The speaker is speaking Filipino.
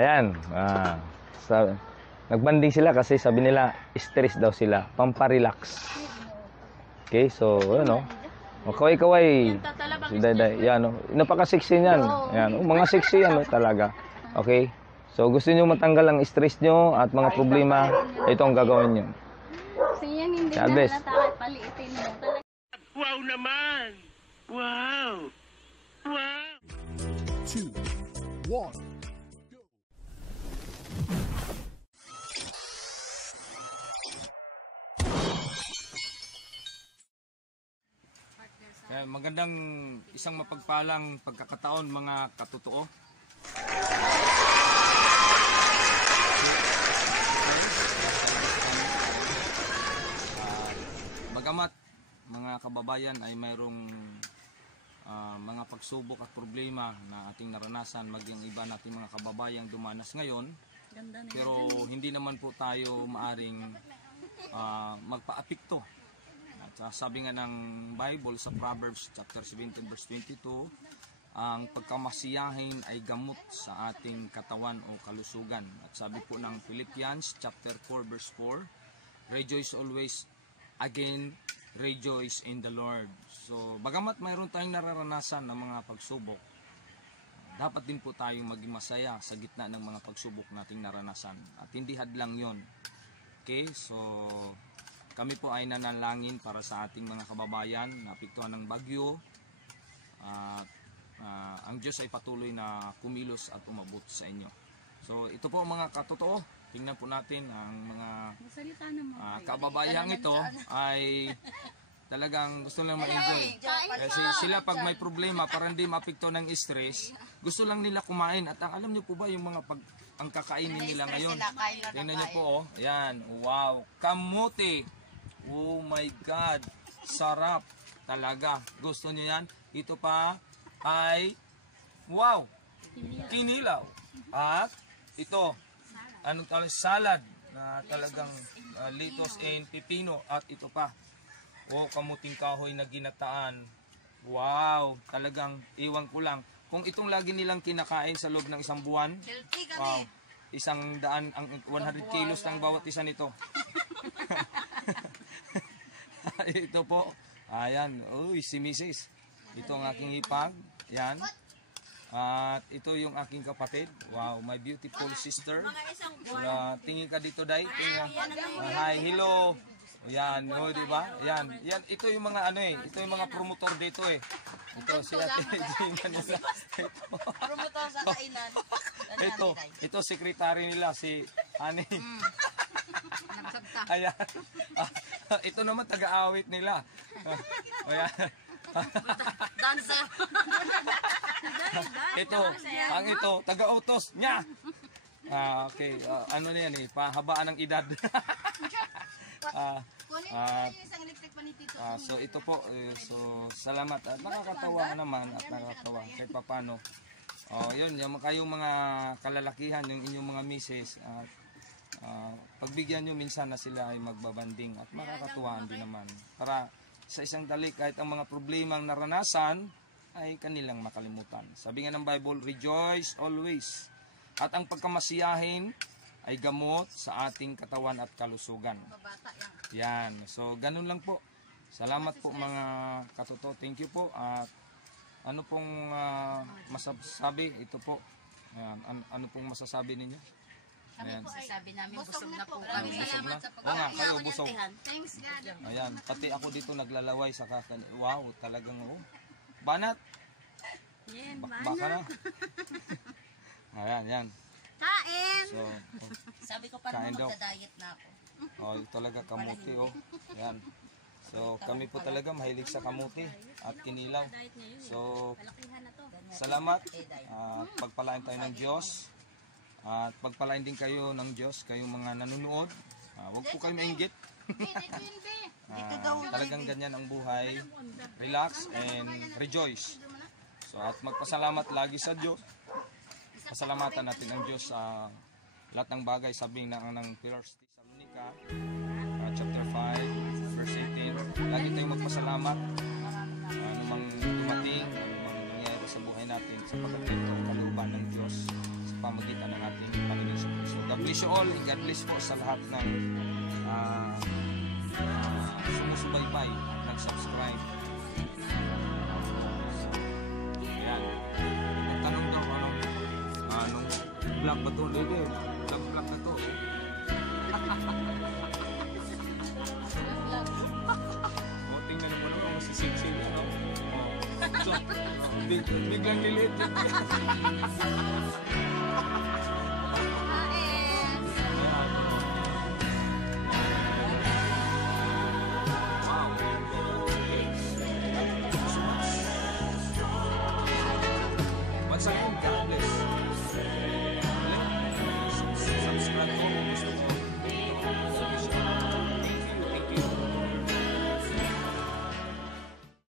Ayan. Nagbanding sila kasi sabi nila, stress daw sila. Pamparelax. Okay, so, ano. Kaway-kaway. Si Dayday. Yan, napaka-sexy niyan. Yan, mga sexy yan, talaga. Okay. So, gusto niyo matanggal ang stress niyo at mga problema, ito ang gagawin niyo. Kasi yan hindi na natakot, paliitin mo. Wow naman! Wow! Wow! 2, 1. Magandang isang mapagpalang pagkakataon mga katotoo. Bagamat mga kababayan ay mayroong mga pagsubok at problema na ating naranasan, maging iba nating mga kababayang dumanas ngayon, pero hindi naman po tayo maaring magpa-apekto. At sabi nga ng Bible sa Proverbs chapter 17 verse 22, ang pagkamasiyahin ay gamot sa ating katawan o kalusugan. At sabi po ng Philippians chapter 4 verse 4, rejoice always, again rejoice in the Lord. So bagamat mayroon tayong nararanasan ng mga pagsubok, dapat din po tayong maging masaya sa gitna ng mga pagsubok nating naranasan. At hindi hadlang yon. Okay, so kami po ay nanalangin para sa ating mga kababayan na apektuhan ng bagyo. Ang Diyos ay patuloy na kumilos at umabot sa inyo. So ito po mga katotoo, tingnan po natin ang mga kababayang ito ay talagang gusto lang ma-enjoy. Kasi sila pag may problema, para hindi maapekto ng stress, gusto lang nila kumain. At alam niyo po ba yung mga ang kakainin nila ngayon? Tingnan niyo po, oh. Ayan, wow, kamuti. Oh my God, sarap talaga. Gusto niyo yan? Ito pa ay, wow, kinilaw. At ito, salad na talagang litos and pipino. At ito pa, oh, kamuting kahoy na ginataan. Wow, talagang iwan ko lang. Kung itong lagi nilang kinakain sa loob ng isang buwan, wow, 100 ang 100 kilos ng bawat isa nito. Ito po, ayan, uy, si Mrs. Ito ang aking ipag, yan. At ito yung aking kapatid. Wow, my beautiful sister. Tingin ka dito, Day. Hi, hello. Yan, oh, di ba? Yan, yan, ito yung mga ano eh, ito yung mga promotor dito eh. Ito si Ate Gina nila. Promotor sa kainan. Ito secretary nila si Ani. Ayan. Ito naman taga-awit nila. Ayan. Dancer. Ito, taga-utos niya. Okay, ano na yan eh, pahabaan ng edad. So ito po, so salamat at nakakatawa naman at nakakatawa kahit papano. Yun, yung kayong mga kalalakihan, yung inyong mga misis at pagbigyan nyo minsan na sila ay magbabanding at makakatuwaan din naman. Para sa isang dali kahit ang mga problemang naranasan ay kanilang makalimutan. Sabi nga ng Bible, rejoice always. At ang pagkamasiyahin ay gamot sa ating katawan at kalusugan. Yan. So, ganun lang po. Salamat po mga katotoo. Thank you po. At ano pong masasabi? Ito po. Ayan. Ano pong masasabi ninyo? Ayan. Sabi namin, busog na po. Salamat sa pagkakas. Busog. Thanks God. Ayan. Pati ako dito naglalaway sa kakan. Wow, talagang banat. Baka na. Ayan, yan. Kain! So, sabi ko pa naman magda-diet na ako. Talaga kamuti, oh. Yan. So, kami po talaga mahilig sa kamuti at kinilaw. So, salamat. Pagpalain tayo ng Diyos. At pagpalain din kayo ng Diyos, kayong mga nanonood. Huwag po kayo mainggit. Talagang ganyan ang buhay. Relax and rejoice. So, at magpasalamat lagi sa Diyos. Pasalamatan natin ang Diyos sa lahat ng bagay. Sabi ng 1 Thessalonica chapter 5 verse 18. Lagi tayong magpasalamat. Anumang dumating, anumang nangyayari sa buhay natin, sapagkat ito ang kalooban ng Diyos sa pamagitan ng ating bless you all. God bless po sa lahat ng sumusubaybay, nag-subscribe. Yan. Nagtanong daw anong vlog ba to? Lede, vlog na to. O, tingnan mo naman kung sisig-sig, ano? So, biglang nilit.